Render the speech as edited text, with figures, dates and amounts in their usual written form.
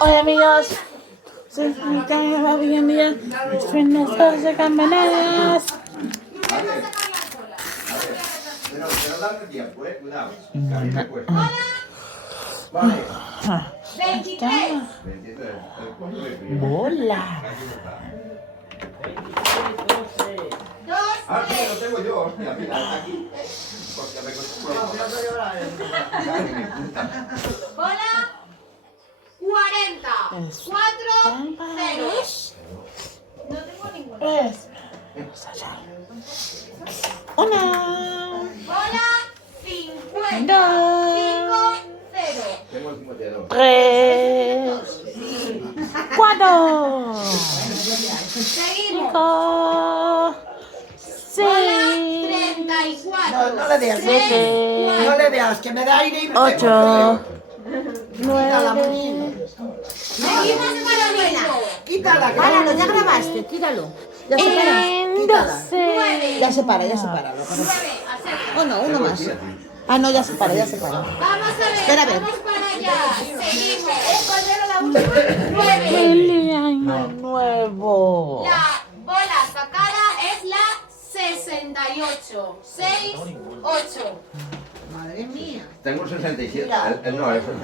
Hola amigos, soy Ricardo, bienvenidos a nuestros de Campeones. Pero dame tiempo, cuidado. Vale. 23. 23. Bola. 2, Ah, sí, 3. lo tengo yo. Hostia, mira, aquí. Porque me acostumbro. Bola. 40. 4, 0. No tengo ninguna. Es. Una. Bola. 50. Dos. 5, 0. Tengo 52. 3. 4. Seguimos. 5. Bola. 6. 34. No le veas, no le veas, que me da aire y me 8. Quítala, 9. Seguimos con lo mismo. Quítala, Páralo, ya grabaste, tíralo. Ya se para. Quítala. 9. Ya se para, ya se para. 9. Acerca. Oh, no, uno más. Ah, no, ya se para, ya se para. Vamos a ver. Espera, a ver. Vamos para allá. Seguimos. ¿Cuál era la última? 9. ¡Feliz año nuevo! La bola sacada es la 68. 6, 8. Madre mía. Tengo 67. No, eso es